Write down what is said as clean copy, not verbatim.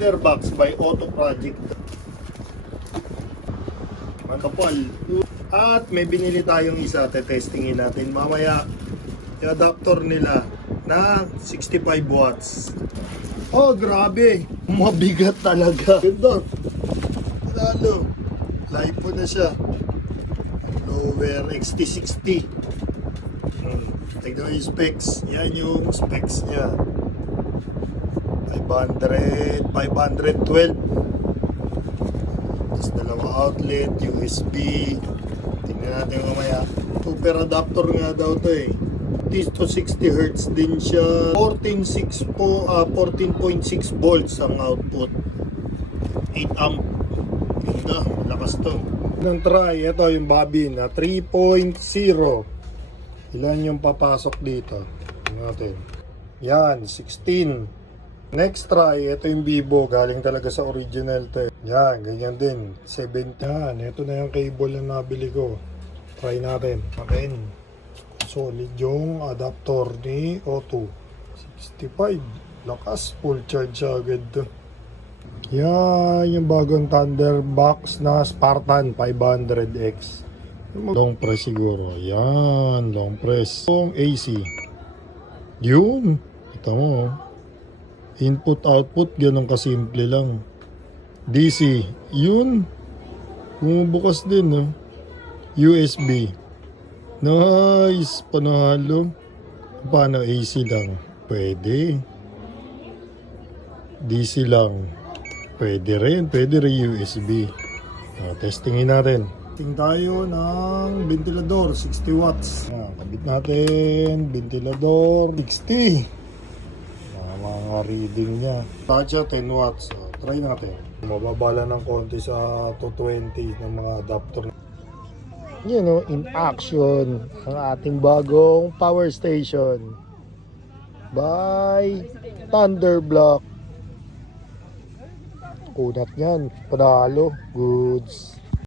Thunderbox by Auto Project. Makapal. At may binili tayong isa, testingin natin mamaya. Yung adapter nila na 65 watts. Oh, grabe. Mabigat talaga. Ganda. Lalo. Live po na siya. Lower XT60. Tignan mo yung specs. Yan yung specs niya. 512. Tapos dalawa outlet, USB. Tingnan natin mamaya. Super adapter nga daw to eh. To 60 Hz din siya. 14.6 volts ang output. 8 amp. Ganda, malakas to. Nang try, ito yung bobbin na 3.0. Ilan yung papasok dito? Tingnan natin. Yan, 16. Next try, ito yung Vivo, galing talaga sa original to. Yan, ganyan din. 70. Yan, ito na yung cable na nabili ko. Try natin. Akin. Solid yung adapter ni O2. 65. Lakas, full charge agad to. Yan, yung bagong Thunderbox na Spartan 500X. Long press siguro. Yan, long press. Yung AC. Yun. Ito mo. Input-output, ganun kasimple lang. DC, yun. Bumubukas din, no? USB. Nice, panalo. Paano AC lang? Pwede. DC lang. Pwede rin USB. Testingin natin. Testing tayo ng ventilador, 60 watts. Kabit natin, ventilador, 60. Mga reading niya. Tacha 10 watts. So, try natin. Mababala ng konti sa 220 ng mga adapter. You know, in action ang ating bagong power station by Thunderblock. Kunat yan. Panalo. Goods.